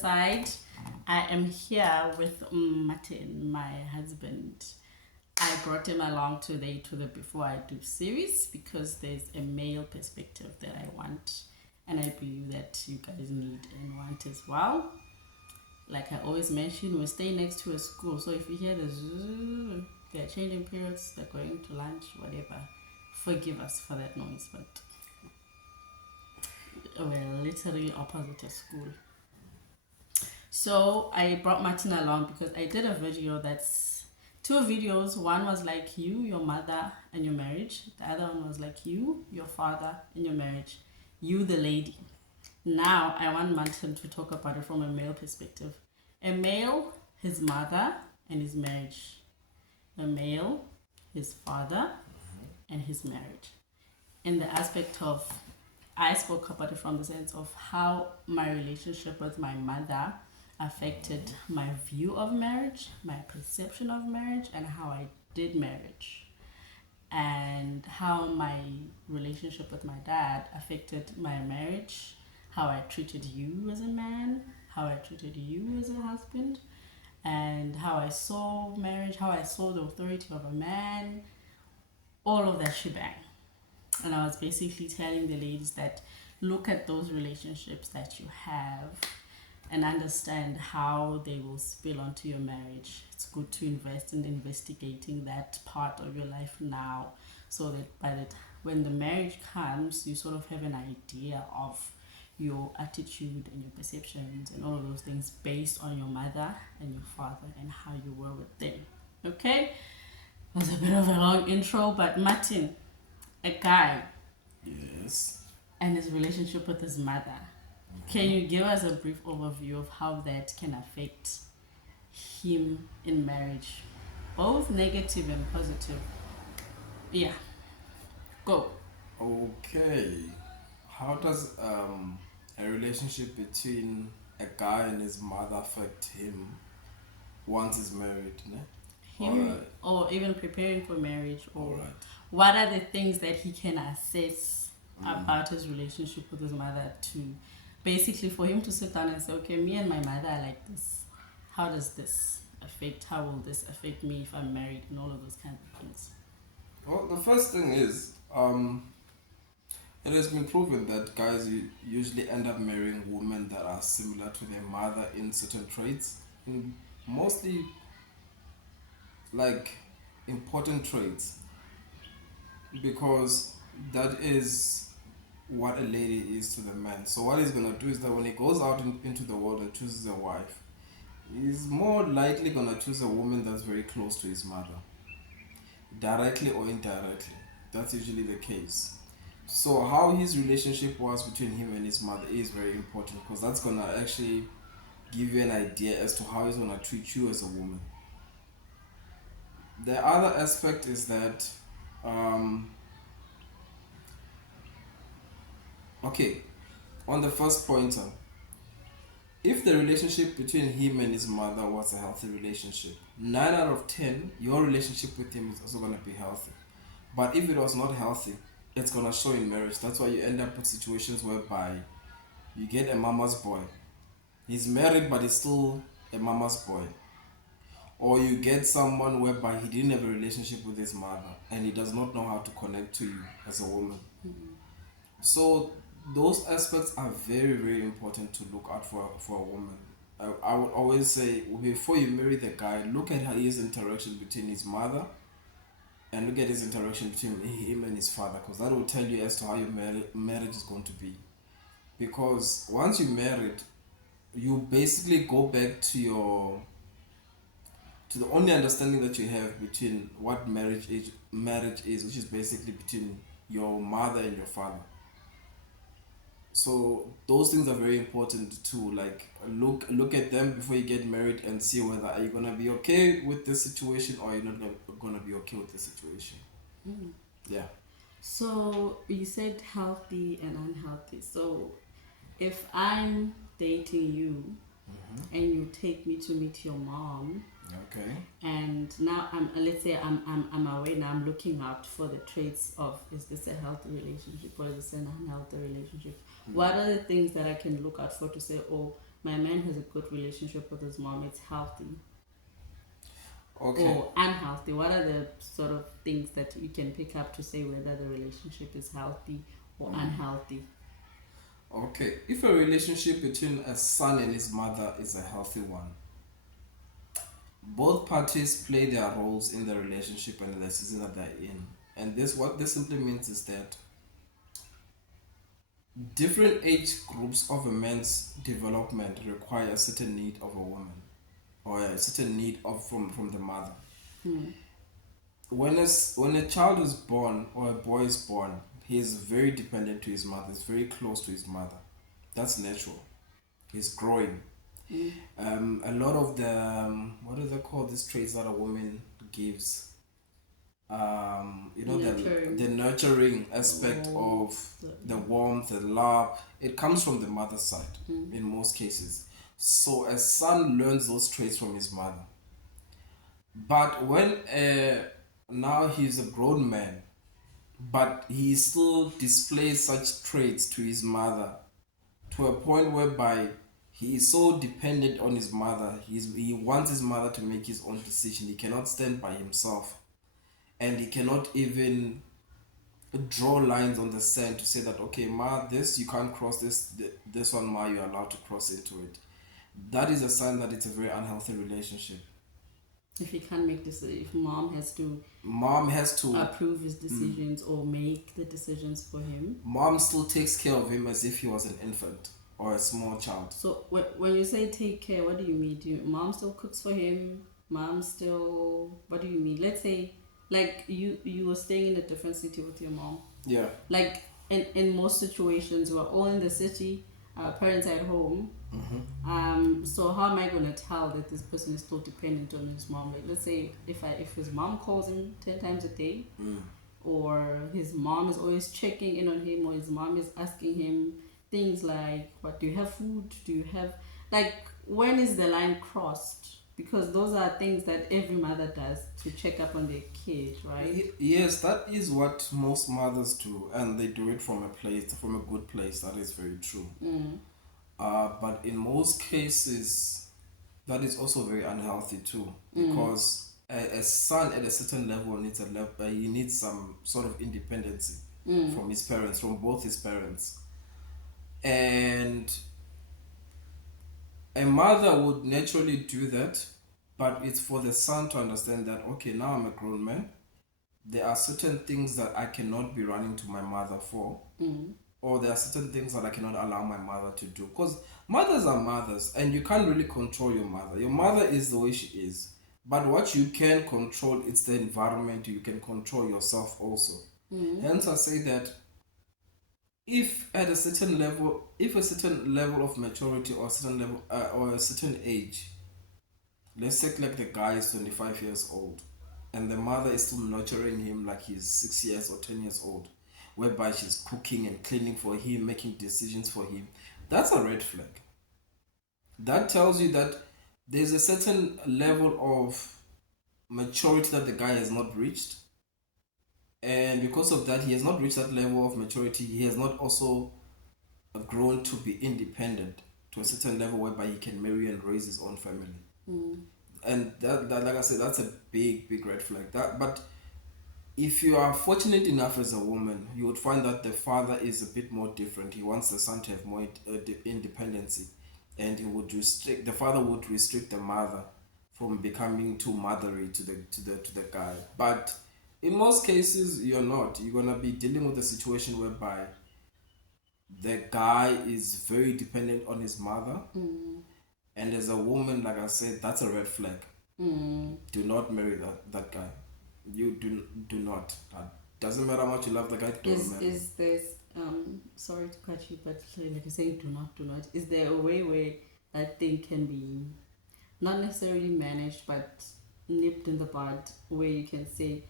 side. I am here with Martin, my husband. I brought him along today to the Before I Do series because there's a male perspective that I want, and I believe that you guys need and want as well. Like I always mention, we stay next to a school, so if you hear the zzz, they're changing periods, they're going to lunch, whatever, forgive us for that noise, but we're literally opposite a school. So I brought Martin along because I did a video that's two videos. One was like you, your mother, and your marriage. The other one was like you, your father, and your marriage. You, the lady. Now I want Martin to talk about it from a male perspective. A male, his mother, and his marriage. A male, his father, and his marriage. In the aspect of, I spoke about it from the sense of how my relationship with my mother affected my view of marriage, my perception of marriage, and how I did marriage. And how my relationship with my dad affected my marriage, how I treated you as a man, how I treated you as a husband, and how I saw marriage, how I saw the authority of a man, all of that shebang. And I was basically telling the ladies that look at those relationships that you have and understand how they will spill onto your marriage. It's good to invest in investigating that part of your life now, so that by the when the marriage comes, you sort of have an idea of your attitude and your perceptions and all of those things based on your mother and your father and how you were with them. Okay? It was a bit of a long intro, but Martin, a guy, Yes. and his relationship with his mother. Can you give us a brief overview of how that can affect him in marriage? Both negative and positive. Yeah. Go. Okay. How does a relationship between a guy and his mother affect him once he's married? Ne? Him Alright. or even preparing for marriage, or Alright. what are the things that he can assess about his relationship with his mother, to basically for him to sit down and say, okay, me and my mother are like this. How does this affect, how will this affect me if I'm married, and all of those kinds of things. Well, the first thing is, it has been proven that guys usually end up marrying women that are similar to their mother in certain traits, mostly like important traits, because that is what a lady is to the man. So what he's gonna do is that when he goes out into the world and chooses a wife, he's more likely gonna choose a woman that's very close to his mother, directly or indirectly. That's usually the case. So how his relationship was between him and his mother is very important, because that's gonna actually give you an idea as to how he's gonna treat you as a woman. The other aspect is that, okay, on the first pointer, if the relationship between him and his mother was a healthy relationship, 9 out of 10, your relationship with him is also gonna be healthy. But if it was not healthy, it's gonna show in marriage. That's why you end up with situations whereby you get a mama's boy. He's married, but he's still a mama's boy. Or you get someone whereby he didn't have a relationship with his mother and he does not know how to connect to you as a woman. So those aspects are very, very important to look out for a woman. I would always say, before you marry the guy, look at his interaction between his mother and look at his interaction between him and his father, because that will tell you as to how your marriage is going to be. Because once you're married, you basically go back to the only understanding that you have between what marriage is, which is basically between your mother and your father. So those things are very important to like look at them before you get married and see whether are you gonna be okay with this situation or you're not gonna be okay with the situation. Yeah. So you said healthy and unhealthy. So if I'm dating you and you take me to meet your mom, Okay. and now I'm let's say I'm away now, I'm looking out for the traits of, is this a healthy relationship or is this an unhealthy relationship? What are the things that I can look out for to say, oh, my man has a good relationship with his mom, it's healthy Okay. or unhealthy? What are the sort of things that you can pick up to say whether the relationship is healthy or unhealthy? Okay. If a relationship between a son and his mother is a healthy one, both parties play their roles in the relationship and the season that they're in. And what this simply means is that different age groups of a man's development require a certain need of a woman or a certain need of from the mother. When a child is born or a boy is born, he is very dependent to his mother. He's very close to his mother. That's natural. He's growing. A lot of the what do they call these traits that a woman gives? Nurturing. The nurturing aspect of the warmth, the love. It comes from the mother's side in most cases. So a son learns those traits from his mother. But when now he's a grown man, but he still displays such traits to his mother to a point whereby he is so dependent on his mother. He wants his mother to make his own decision. He cannot stand by himself, and he cannot even draw lines on the sand to say that, okay, ma, this you can't cross, this one, ma, you're allowed to cross into it. That is a sign that it's a very unhealthy relationship. If he can't make decisions, if mom has to approve his decisions or make the decisions for him. Mom still takes care of him as if he was an infant or a small child. So when you say take care, what do you mean? Mom still cooks for him? Mom still, what do you mean? Let's say, like you were staying in a different city with your mom. Yeah. Like in most situations, we're all in the city, our parents are at home. So how am I gonna tell that this person is still dependent on his mom? Like, let's say if his mom calls him 10 times a day, or his mom is always checking in on him, or his mom is asking him things like, what, do you have food? Do you have, like, when is the line crossed? Because those are things that every mother does to check up on their kid, right? Yes, that is what most mothers do, and they do it from a good place. That is very true. But in most cases, that is also very unhealthy too, because a son at a certain level he needs some sort of independence from his parents, from both his parents, and a mother would naturally do that, but it's for the son to understand that, okay, now I'm a grown man. There are certain things that I cannot be running to my mother for, or there are certain things that I cannot allow my mother to do. Because mothers are mothers, and you can't really control your mother. Your mother is the way she is. But what you can control is the environment. You can control yourself also. Hence, I say that if a certain level of maturity or a certain level or a certain age, let's take like the guy is 25 years old, and the mother is still nurturing him like he's 6 years or 10 years old, whereby she's cooking and cleaning for him, making decisions for him, that's a red flag. That tells you that there's a certain level of maturity that the guy has not reached, and because of that, he has not reached that level of maturity. He has not also grown to be independent to a certain level whereby he can marry and raise his own family. And that like I said, that's a big red flag. But if you are fortunate enough as a woman, you would find that the father is a bit more different. He wants the son to have more independency, and the father would restrict the mother from becoming too mothery to the guy. But in most cases, you're not. You're gonna be dealing with a situation whereby the guy is very dependent on his mother, and as a woman, like I said, that's a red flag. Do not marry that guy. You do not. Doesn't matter how much you love the guy. Don't marry. Is this sorry to cut you, but like you're saying, do not. Is there a way where that thing can be not necessarily managed, but nipped in the bud, where you can say,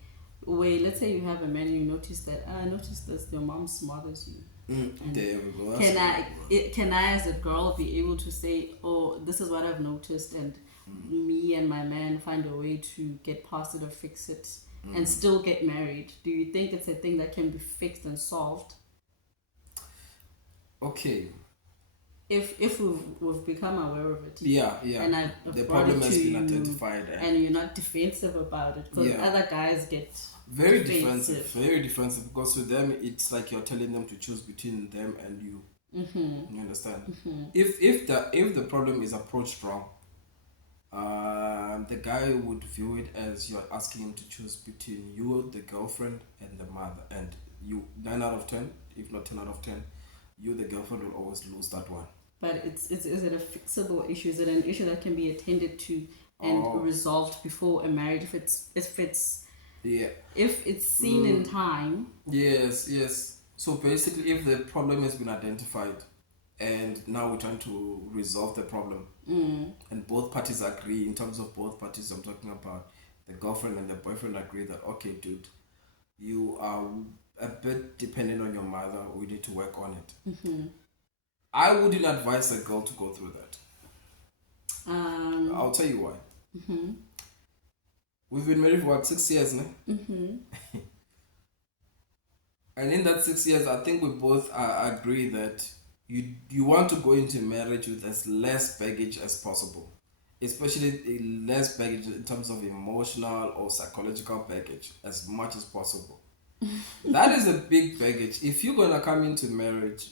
wait, let's say you have a man and you notice that, I noticed this, your mom smothers you. There we go. Can I as a girl be able to say, oh, this is what I've noticed, and me and my man find a way to get past it or fix it and still get married? Do you think it's a thing that can be fixed and solved? Okay. if we've become aware of it, Yeah, and I've the brought problem it has to been you, identified, and you're not defensive about it, because yeah, other guys get very defensive, because with them it's like you're telling them to choose between them and you. You understand? If the problem is approached wrong, the guy would view it as you're asking him to choose between you, the girlfriend, and the mother, and you 9 out of 10, if not 10 out of 10, you, the girlfriend, will always lose that one. But is it a fixable issue? Is it an issue that can be attended to and resolved before a marriage? Yeah. If it's seen in time. Yes. So basically, if the problem has been identified, and now we're trying to resolve the problem, and both parties agree, in terms of both parties, I'm talking about the girlfriend and the boyfriend agree that, okay, dude, you are a bit dependent on your mother, we need to work on it. I wouldn't advise a girl to go through that. I'll tell you why. We've been married for what, 6 years now? And in that 6 years, I think we both agree that you want to go into marriage with as less baggage as possible, especially less baggage in terms of emotional or psychological baggage, as much as possible. That is a big baggage. If you're gonna come into marriage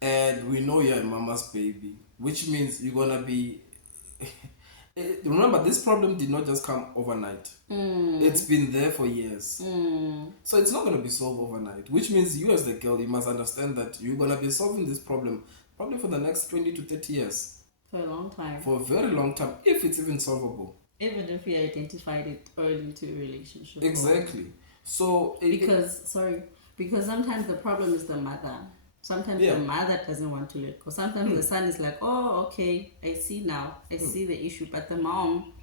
and we know you're a mama's baby, which means you're gonna be remember, this problem did not just come overnight. It's been there for years. So it's not going to be solved overnight, which means you as the girl, you must understand that you're going to be solving this problem probably for the next 20 to 30 years. For a long time. For a very long time, if it's even solvable. Even if you identified it early into a relationship. Exactly. So because sometimes the problem is the mother. Sometimes the mother doesn't want to let go. Sometimes the son is like, oh, okay, I see now. I see the issue. But the mom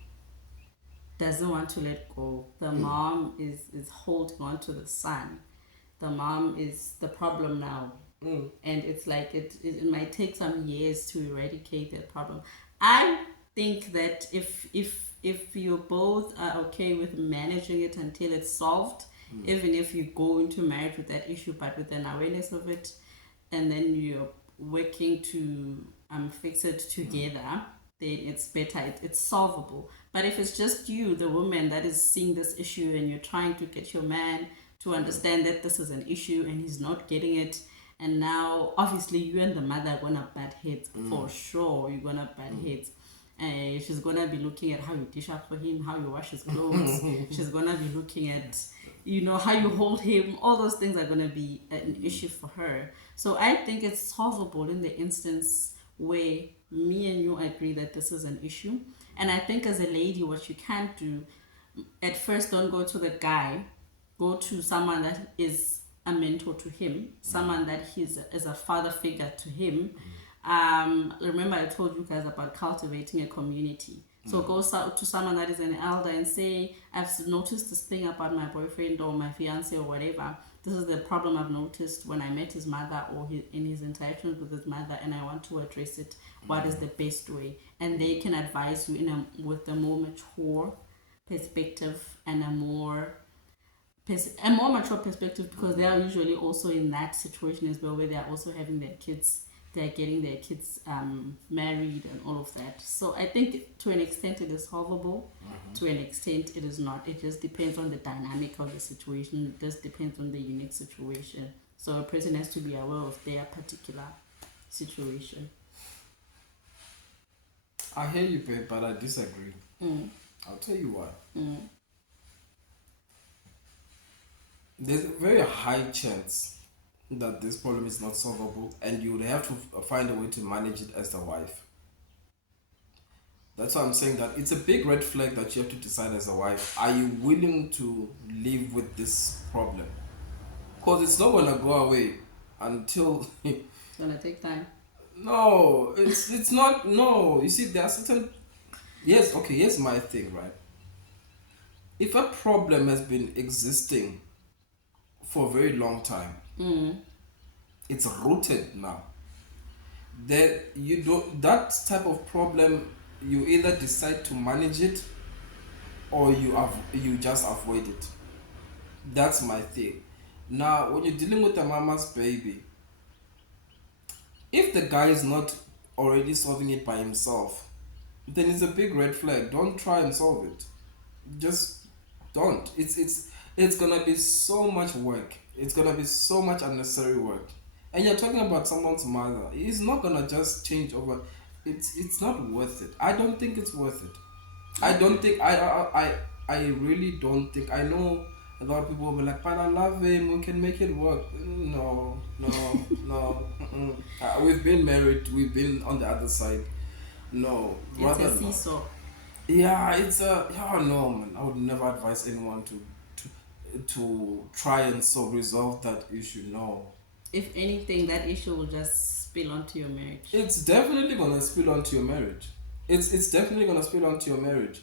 doesn't want to let go. The mom is holding on to the son. The mom is the problem now. And it's like it might take some years to eradicate that problem. I think that if you both are okay with managing it until it's solved, even if you go into marriage with that issue, but with an awareness of it, and then you're working to fix it together, then it's better. It's solvable. But if it's just you, the woman, that is seeing this issue, and you're trying to get your man to understand that this is an issue and he's not getting it, and now obviously you and the mother are gonna butt heads for sure. You're gonna butt heads. She's gonna be looking at how you dish up for him, how you wash his clothes. She's gonna be looking at how you hold him. All those things are gonna be an issue for her. So I think it's solvable in the instance where me and you agree that this is an issue. And I think as a lady, what you can do, at first, don't go to the guy. Go to someone that is a mentor to him, someone that is a father figure to him. Remember I told you guys about cultivating a community. So go to someone that is an elder and say, I've noticed this thing about my boyfriend or my fiance or whatever. This is the problem I've noticed when I met his mother or in his interactions with his mother, and I want to address it. What is the best way? And they can advise you with a more mature perspective and a more mature perspective, because they are usually also in that situation as well, where they are also having their kids. They're getting their kids married and all of that. So I think to an extent it is solvable. To an extent it is not. It just depends on the dynamic of the situation. It just depends on the unique situation. So a person has to be aware of their particular situation. I hear you, babe, but I disagree. I'll tell you why. There's a very high chance that this problem is not solvable, and you would have to find a way to manage it as the wife. That's why I'm saying that it's a big red flag that you have to decide as a wife. Are you willing to live with this problem? Because it's not gonna go away until it's gonna take time. No, it's not. No, you see, there are certain. Yes, okay. Here's my thing, right? If a problem has been existing for a very long time, it's rooted now. That type of problem, you either decide to manage it or you just avoid it. That's my thing. Now when you're dealing with a mama's baby, if the guy is not already solving it by himself, then it's a big red flag. Don't try and solve it. Just don't. It's gonna be so much work. It's gonna be so much unnecessary work. And you're talking about someone's mother. It's not gonna just change over. It's not worth it. I don't think it's worth it. I don't think I really don't think. I know a lot of people will be like, but I love him, we can make it work. No, no, no. Mm-mm. We've been married, we've been on the other side. No, It's a rather not. seesaw. Yeah, it's a yeah no man. I would never advise anyone to try and so resolve that issue. No, If anything, that issue will just spill onto your marriage. it's definitely gonna spill onto your marriage. It's definitely gonna spill onto your marriage,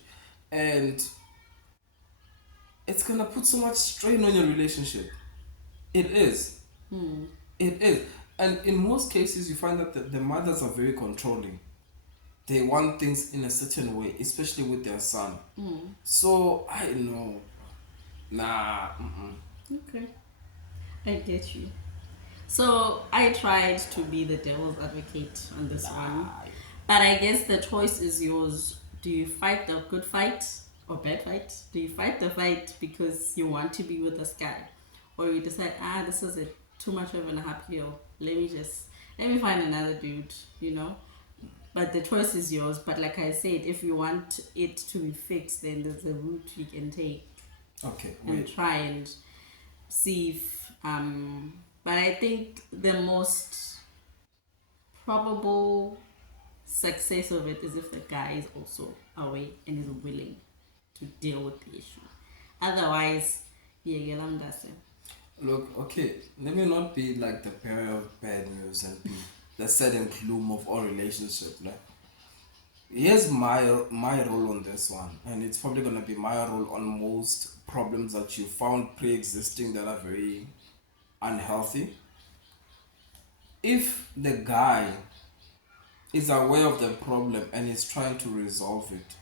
and it's gonna put so much strain on your relationship. It is. Hmm. It is. And in most cases, you find that the mothers are very controlling. They want things in a certain way, especially with their son. Hmm. So I know, nah. Mm-mm. Okay, I get you. So I tried to be the devil's advocate on this one, but I guess the choice is yours. Do you fight the good fight or bad fight? Do you fight the fight because you want to be with this guy, or you decide, this is it, too much of an uphill. Let me find another dude, you know. But the choice is yours. But like I said, if you want it to be fixed, then there's a route you can take Okay, and wait. try and see if but I think the most probable success of it is if the guy is also away and is willing to deal with the issue. Otherwise, yeah, Look, okay, let me not be like the bearer of bad news and be the sad and gloom of all relationship. Like, here's my role on this one, and it's probably gonna be my role on most problems that you found pre-existing that are very unhealthy. If the guy is aware of the problem and is trying to resolve it,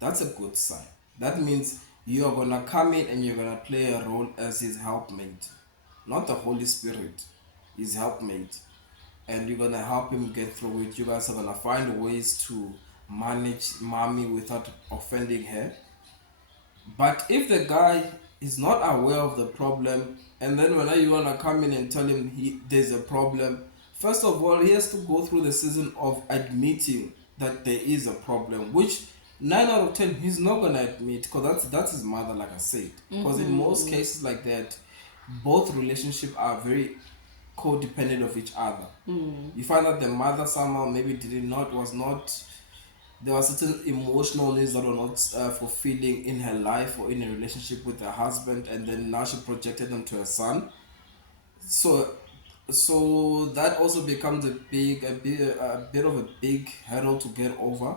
that's a good sign. That means you are gonna come in and you're gonna play a role as his helpmate, not the Holy Spirit, his helpmate, and you're gonna help him get through it. You guys are gonna find ways to manage mommy without offending her. But if the guy is not aware of the problem, and then when you wanna come in and tell him there's a problem, first of all he has to go through the season of admitting that there is a problem, which 9 out of 10 he's not gonna admit because that's his mother, like I said. Because in most cases like that, both relationships are very codependent of each other. You find that the mother somehow maybe did not was not there were certain emotional needs that were not fulfilling in her life or in a relationship with her husband, and then now she projected them to her son. So, so that also becomes a bit of a big hurdle to get over.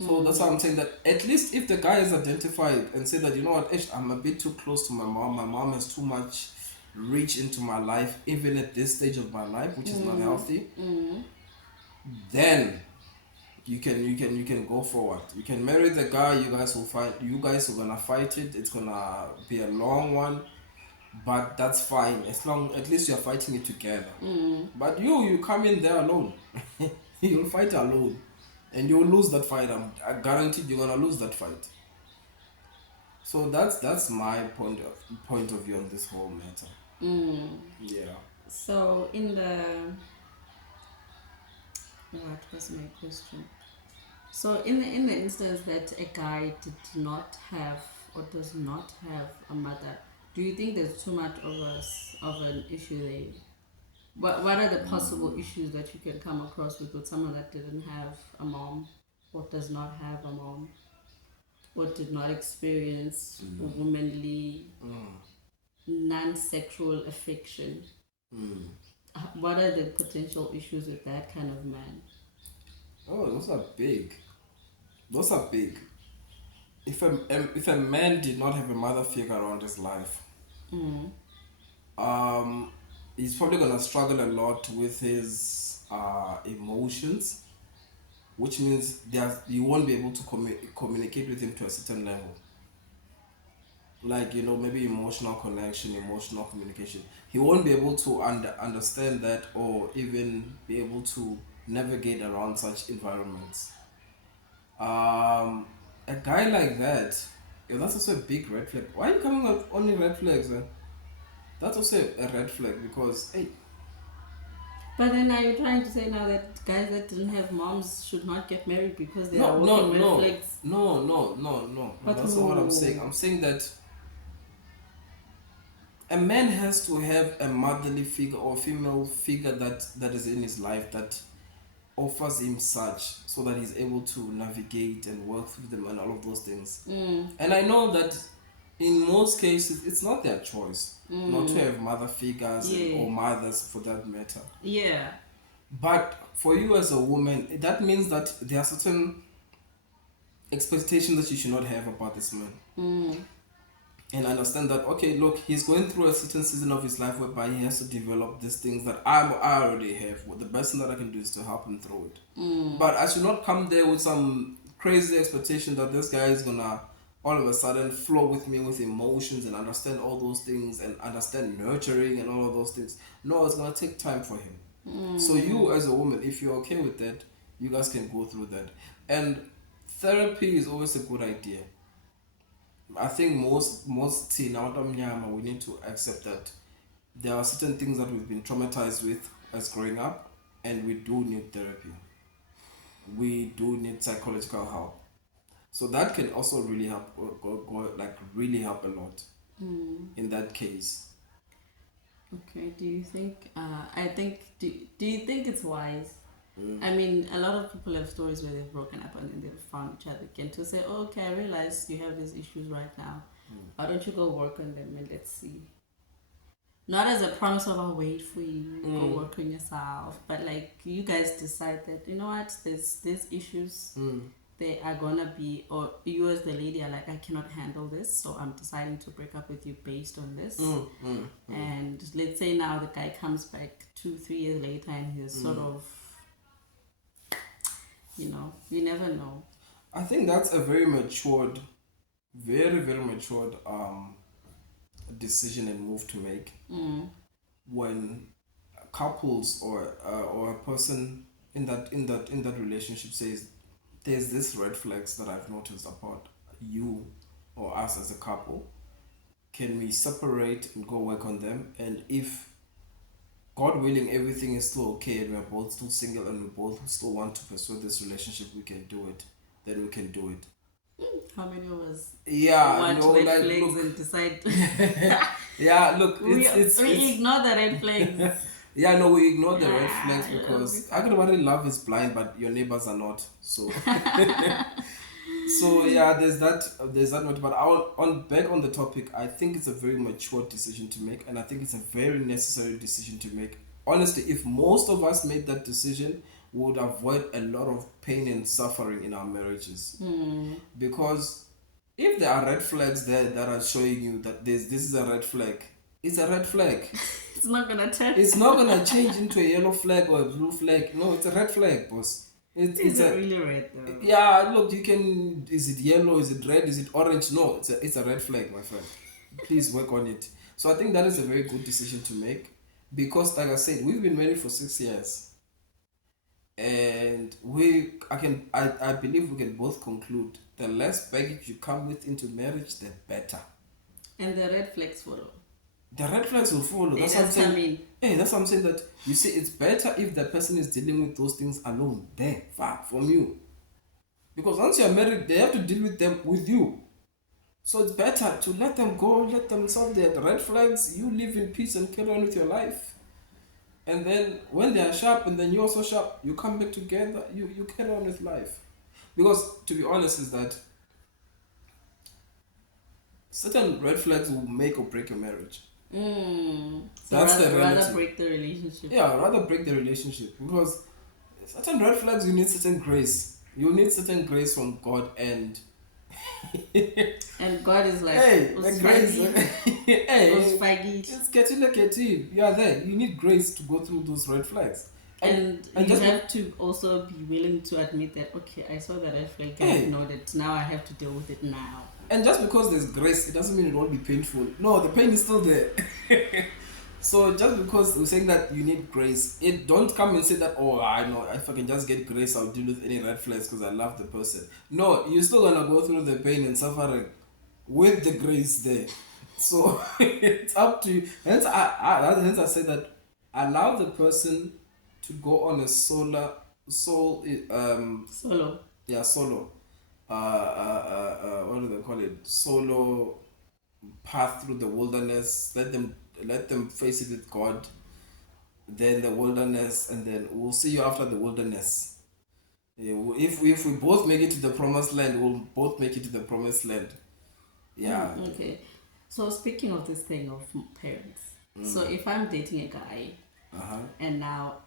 So that's why I'm saying that at least if the guy is identified and said that, you know what, Ish, I'm a bit too close to my mom. My mom has too much reach into my life, even at this stage of my life, which is not healthy. Then you can go forward. You can marry the guy. You guys will fight. You guys are gonna fight it. It's gonna be a long one, but that's fine as long at least you're fighting it together. But you come in there alone. You'll fight alone, and you'll lose that fight. I guaranteed you're gonna lose that fight. So that's my point of view on this whole matter. Yeah. So in the what was my question? So in the instance that a guy did not have or does not have a mother, do you think there's too much of an issue there? What are the possible issues that you can come across with someone that didn't have a mom or does not have a mom or did not experience womanly non-sexual affection? What are the potential issues with that kind of man? Oh, those are big. Those are big. If a man did not have a mother figure around his life, um, he's probably gonna struggle a lot with his emotions, which means you won't be able to communicate with him to a certain level. Like, maybe emotional connection, emotional communication. He won't be able to understand that or even be able to navigate around such environments. A guy like that, yeah, that's also a big red flag. Why are you coming with only red flags? That's also a red flag because, hey, But then are you trying to say now that guys that didn't have moms should not get married because they are no, walking no, red no, flags? no. But That's not what I'm saying. I'm saying that a man has to have a motherly figure or female figure that is in his life that offers him such so that he's able to navigate and work through them and all of those things. And I know that in most cases it's not their choice not to have mother figures or mothers for that matter. Yeah. But for you as a woman, that means that there are certain expectations that you should not have about this man. And understand that, okay, look, he's going through a certain season of his life whereby he has to develop these things that I already have. Well, the best thing that I can do is to help him through it. But I should not come there with some crazy expectation that this guy is gonna all of a sudden flow with me with emotions and understand all those things and understand nurturing and all of those things. No, it's gonna take time for him. So you as a woman, if you're okay with that, you guys can go through that. And therapy is always a good idea. I think most teen out of Mnyama, we need to accept that there are certain things that we've been traumatized with as growing up, and we do need therapy. We do need psychological help. So that can also really help, really help a lot in that case. Okay. Do you think? Do you think it's wise? I mean, a lot of people have stories where they've broken up and then they've found each other again to say, oh, okay, I realize you have these issues right now. Why don't you go work on them and let's see? Not as a promise of I'll wait for you, go work on yourself, but like you guys decide that, you know what, there's these issues, they are gonna be, or you as the lady are like, I cannot handle this, so I'm deciding to break up with you based on this. And let's say now the guy comes back 2-3 years later and he's sort of, you know, you never know. I think that's a very matured, very matured decision and move to make. When couples or a person in that relationship says, there's this red flags that I've noticed about you or us as a couple, can we separate and go work on them? And if God willing everything is still okay and we're both still single and we both still want to pursue this relationship, we can do it, then we can do it. How many of us watch red like, flags look, and decide? yeah, look, we it's ignore the red flags. yeah, no, we ignore the red flags because everybody love is blind, but your neighbors are not. So, so yeah, there's that much. But back on the topic, I think it's a very mature decision to make, and I think it's a very necessary decision to make. Honestly, if most of us made that decision, we would avoid a lot of pain and suffering in our marriages. Because if there are red flags there that are showing you that this is a red flag, it's a red flag. It's not gonna turn. It's not gonna change into a yellow flag or a blue flag. No, it's a red flag, boss. It's a really red though. Yeah, look, you can. Is it yellow? Is it red? Is it orange? No, it's a red flag, my friend. Please work on it. So I think that is a very good decision to make because, like I said, we've been married for 6 years, and I believe we can both conclude the less baggage you come with into marriage, the better. And the red flags follow. The red flags will follow. That's what I'm saying. Hey, that's what I'm saying. That you see, it's better if the person is dealing with those things alone, there, far from you. Because once you're married, they have to deal with them with you. So it's better to let them go, let them solve their red flags. You live in peace and carry on with your life. And then when they are sharp, and then you're also sharp, you come back together. You carry on with life. Because to be honest, is that certain red flags will make or break your marriage. So that's rather break the relationship. Yeah, rather break the relationship because certain red flags you need certain grace. You need certain grace from God and God is like, hey, the grace. Hey, it's getting. You are there. You need grace to go through those red flags. And you have to also be willing to admit that, okay, I saw the red flag, I know that now I have to deal with it now. And just because there's grace, it doesn't mean it won't be painful. No, the pain is still there. So just because we're saying that you need grace, it don't come and say that, oh, I know if I can just get grace, I'll deal with any red flags because I love the person. No, you're still gonna go through the pain and suffering with the grace there. So it's up to you. Hence I say that allow the person to go on a Solo. solo what do they call it, solo path through the wilderness. Let them face it with God, then the wilderness, and then we'll see you after the wilderness. Yeah, if we both make it to the promised land, we'll both make it to the promised land. Yeah. Okay. So speaking of this thing of parents, so if I'm dating a guy, and now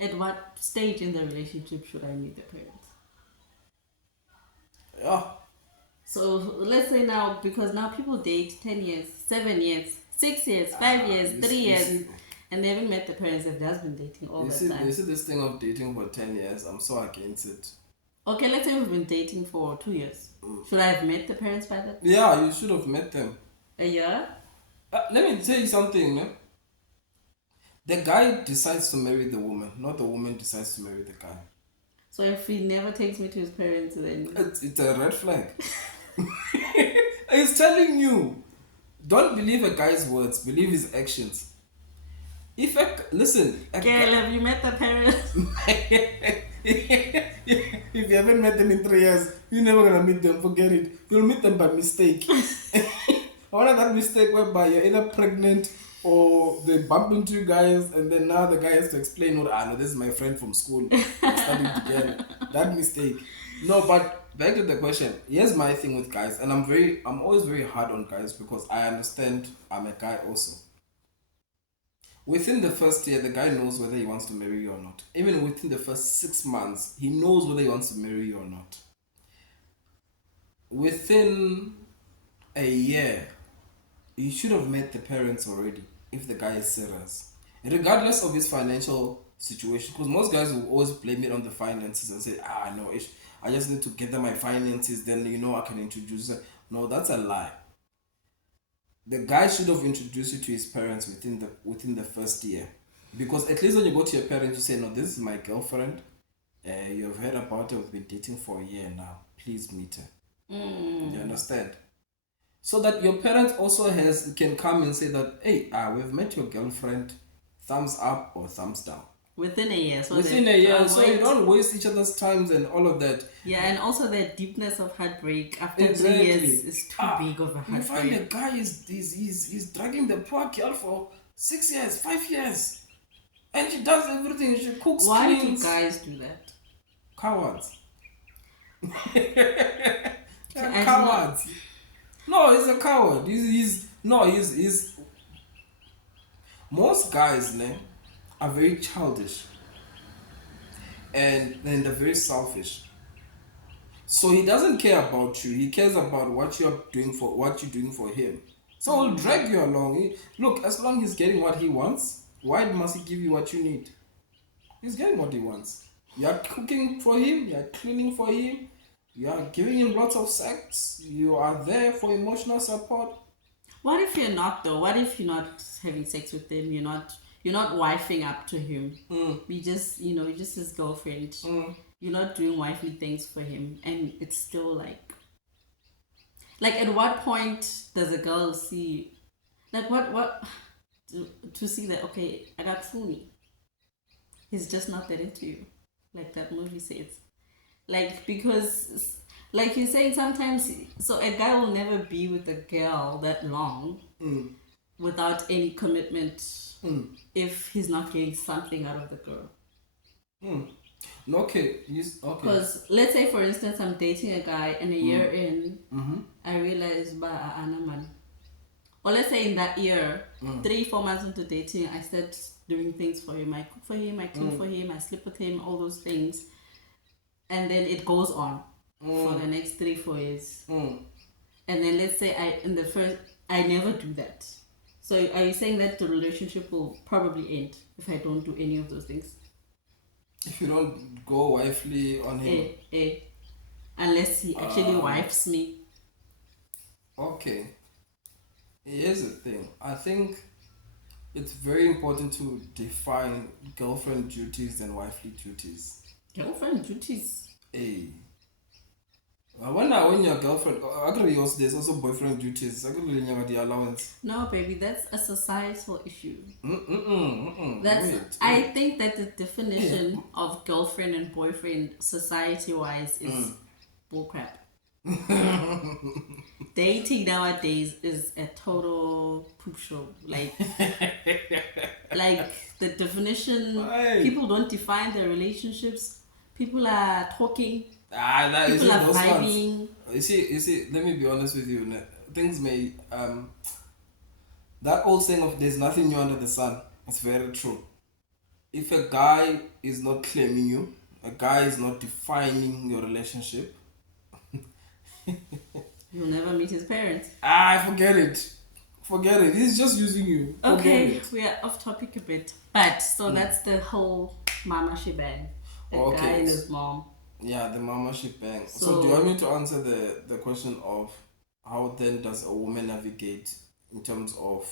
at what stage in the relationship should I meet the parents? Yeah. So let's say now, because now people date 10 years, 7 years, 6 years, 5 years, 3 years, and they haven't met the parents. They've just been dating all the time. You see this thing of dating for 10 years, I'm so against it. Okay, let's say we've been dating for 2 years. Should I have met the parents by that? Yeah, you should have met them. A year? Let me tell you something, man. The guy decides to marry the woman, not the woman decides to marry the guy. So if he never takes me to his parents, then it's a red flag. He's telling you, don't believe a guy's words, believe his actions. Listen, girl, have you met the parents? If you haven't met them in 3 years, you're never gonna meet them. Forget it. You'll meet them by mistake. Or that mistake whereby you're either pregnant or they bump into you guys, and then now the guy has to explain, "Oh, no, this is my friend from school. We're studying together." That mistake. No, but back to the question. Here's my thing with guys, and I'm always very hard on guys because I understand I'm a guy also. Within the first year, the guy knows whether he wants to marry you or not. Even within the first 6 months, he knows whether he wants to marry you or not. Within a year, you should have met the parents already if the guy is serious. Regardless of his financial situation, because most guys will always blame it on the finances and say, no, I just need to gather my finances, then I can introduce her. No, that's a lie. The guy should have introduced you to his parents within the first year, because at least when you go to your parents, you say, "No, this is my girlfriend. You've heard about her. We've been dating for a year now. Please meet her." You understand? So that your parents also can come and say that, "Hey, we've met your girlfriend. Thumbs up or thumbs down." Within a year. So you don't waste each other's times and all of that. Yeah, and also the deepness of heartbreak after 3 years is too big of a heartbreak. You find a guy he's dragging the poor girl for 6 years, 5 years, and she does everything. She cooks. Why cleans. do guys do that? Cowards. Cowards. No, he's a coward. He's most guys, are very childish, and then they're very selfish. So he doesn't care about you. He cares about what you're doing for him. So he'll drag you along. Look, as long as he's getting what he wants, why must he give you what you need? He's getting what he wants. You're cooking for him. You're cleaning for him. You are giving him lots of sex. You are there for emotional support. What if you're not though? What if you're not having sex with him? You're not wifing up to him. You just you're just his girlfriend. You're not doing wifey things for him, and it's still like at what point does a girl see, what to see that, okay, I got Funi. He's just not that into you, like that movie says. Because like you're saying, sometimes, so a guy will never be with a girl that long without any commitment if he's not getting something out of the girl. Okay. Because let's say, for instance, I'm dating a guy, and a year in, I realize, man. Or let's say in that year, 3-4 months into dating, I start doing things for him. I cook for him, I clean for him, I sleep with him, all those things. And then it goes on for the next 3-4 years. And then let's say I never do that. So are you saying that the relationship will probably end if I don't do any of those things? If you don't go wifely on him? Unless he actually wifes me. Okay. Here's the thing. I think It's very important to define girlfriend duties and wifely duties. Girlfriend duties. Hey. When your girlfriend, actually, there's also boyfriend duties. Actually, the allowance. No, baby, that's a societal issue. That's. I think that the definition of girlfriend and boyfriend, society-wise, is bullcrap. Dating nowadays is a total poop show. Like the definition, people don't define their relationships. People are talking. People are vibing. You see. Let me be honest with you. Things may that old saying of "there's nothing new under the sun." It's very true. If a guy is not claiming you, a guy is not defining your relationship, you'll never meet his parents. Forget it. Forget it. He's just using you. Okay, we are off topic a bit, but so that's the whole mama shebang. The guy and his mom. Yeah, the mama shebang. So do you want me to answer the question of how then does a woman navigate in terms of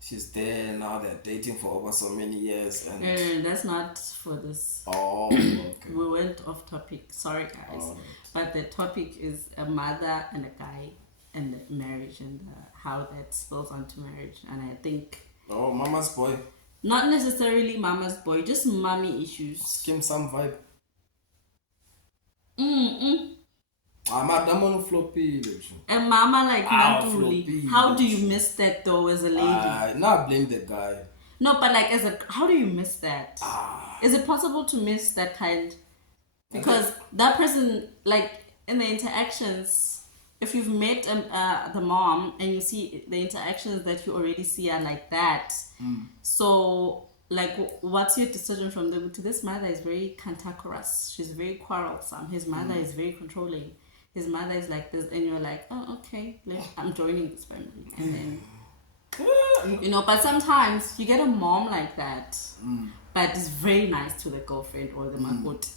she's there now, they're dating for over so many years and that's not for this. Oh, okay. We went off topic. Sorry, guys. Right. But the topic is a mother and a guy and marriage and how that spills onto marriage. And I think... Oh, mama's boy. Not necessarily mama's boy, just mommy issues. Skim some vibe. Floppy. And mama like Nantuli. How do you miss that though as a lady? Now blame the guy. No, but like how do you miss that? Is it possible to miss that kind? Because that person, like in the interactions, if you've met the mom and you see the interactions that you already see are like that, so like what's your decision from this mother is very cantankerous. She's very quarrelsome. His mother is very controlling. His mother is like this, and you're like, oh, okay, I'm joining this family. And then, but sometimes you get a mom like that, but it's very nice to the girlfriend or the makoti.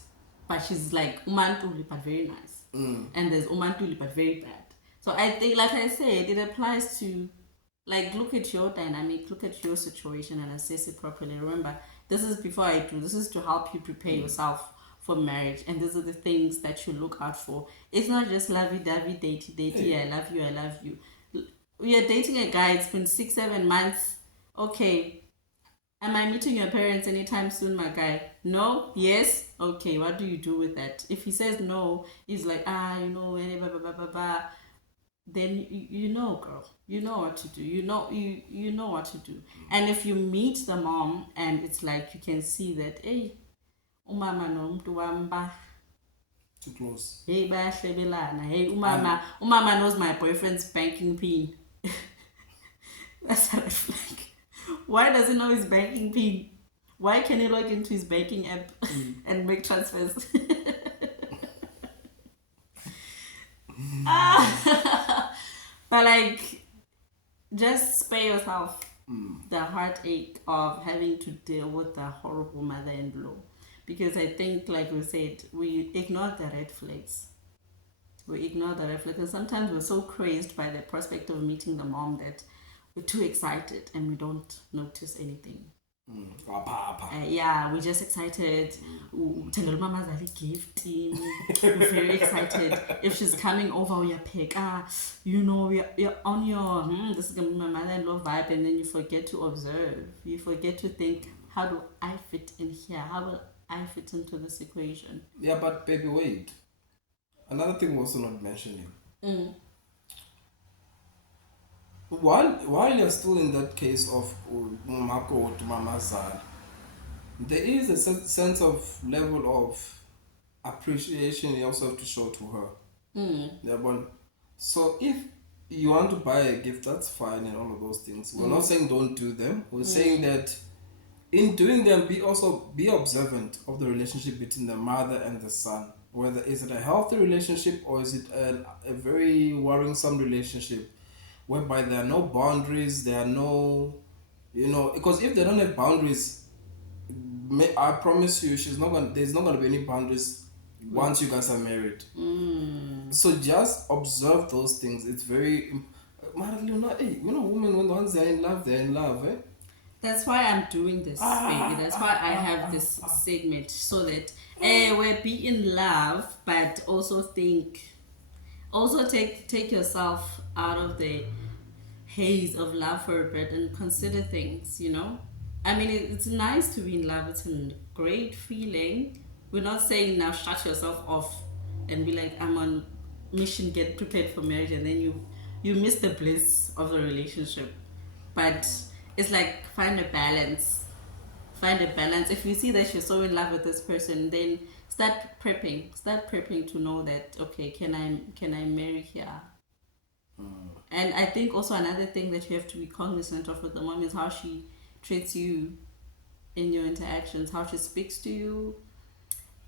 But she's like, umantuli, but very nice. And there's umantuli, but very bad. So I think, like I said, it applies to, like, look at your dynamic, look at your situation and assess it properly. Remember, this is before I do, this is to help you prepare yourself for marriage, and these are the things that you look out for. It's not just lovey-dovey, datey, I love you. We are dating a guy, it's been 6-7 months. Okay, am I meeting your parents anytime soon, my guy? No? Yes? Okay, what do you do with that? If he says no, he's like, then you know, girl, you know what to do. You know what to do. And if you meet the mom and it's like you can see that, hey, umama no mntu wamba too close. Hey, bayahlebelana. Hey, umama knows my boyfriend's banking pin. That's a red flag. Why does he know his banking pin? Why can he log into his banking app and make transfers? But like, just spare yourself the heartache of having to deal with a horrible mother-in-law. Because I think, like we said, we ignore the red flags. And sometimes we're so crazed by the prospect of meeting the mom that we're too excited and we don't notice anything. We're just excited. Tell mama's a gift. We're very excited. If she's coming over, we are pick. You're on your this is gonna be my mother-in-law vibe, and then you forget to observe. You forget to think, how do I fit in here? How will I fit into this equation? Yeah, but baby, wait. Another thing we're also not mentioning. While you're still in that case of Mako to Mama's side, there is a sense of level of appreciation you also have to show to her. Yeah, but so if you want to buy a gift, that's fine and all of those things. We're not saying don't do them. We're saying that in doing them, be observant of the relationship between the mother and the son. Whether is it a healthy relationship or is it a very worrisome relationship, whereby there are no boundaries, there are no, because if they don't have boundaries, I promise you, there's not gonna be any boundaries once you guys are married. So just observe those things. It's very, women when once they're in love, eh? That's why I'm doing this, baby. That's why I have this segment so that we're be in love, but also take yourself out of the haze of love for a bit and consider things. I mean, it's nice to be in love. It's a great feeling. We're not saying now shut yourself off and be like, I'm on mission, get prepared for marriage, and then you miss the bliss of the relationship. But it's like find a balance. Find a balance. If you see that you're so in love with this person, then start prepping. Start prepping to know that, okay, can I marry here? And I think also another thing that you have to be cognizant of with the mom is how she treats you in your interactions, how she speaks to you,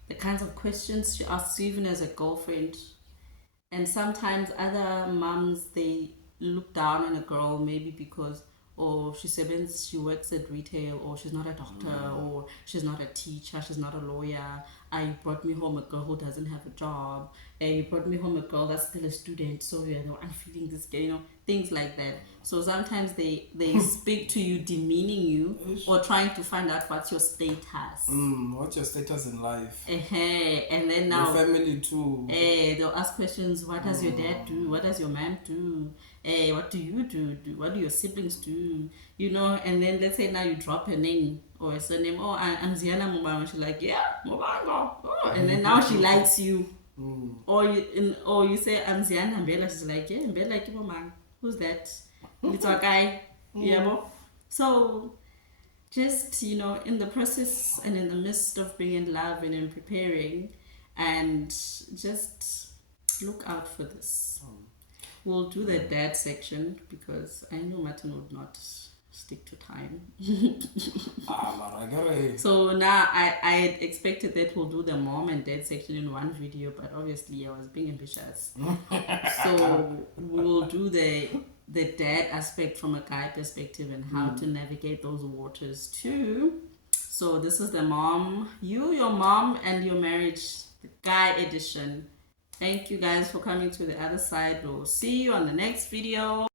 the kinds of questions she asks you, even as a girlfriend. And sometimes other moms, they look down on a girl maybe because, or she works at retail, or she's not a doctor, or she's not a teacher, she's not a lawyer. You brought me home a girl who doesn't have a job. You brought me home a girl that's still a student, so I'm feeling this girl, things like that. So sometimes they speak to you demeaning you or trying to find out what's your status. What's your status in life? And then now your family too. They'll ask questions. What does your dad do? What does your mom do? What do you do? What do your siblings do? And then let's say now you drop her name or a surname. Oh, I'm Ziana Mubango. She's like, yeah, Mubango. Oh, and then now she likes you. Or you say I'm Ziana Mbela. She's like, yeah, Mbela Kiboman. Who's that? Little guy. Yeah. So just in the process and in the midst of being in love and in preparing, and just look out for this. We'll do the dad section because I know Martin would not stick to time. So now I expected that we'll do the mom and dad section in one video, but obviously I was being ambitious. So we'll do the dad aspect from a guy perspective and how to navigate those waters too. So this is the mom, your mom and your marriage, the guy edition. Thank you guys for coming to the other side. We'll see you on the next video.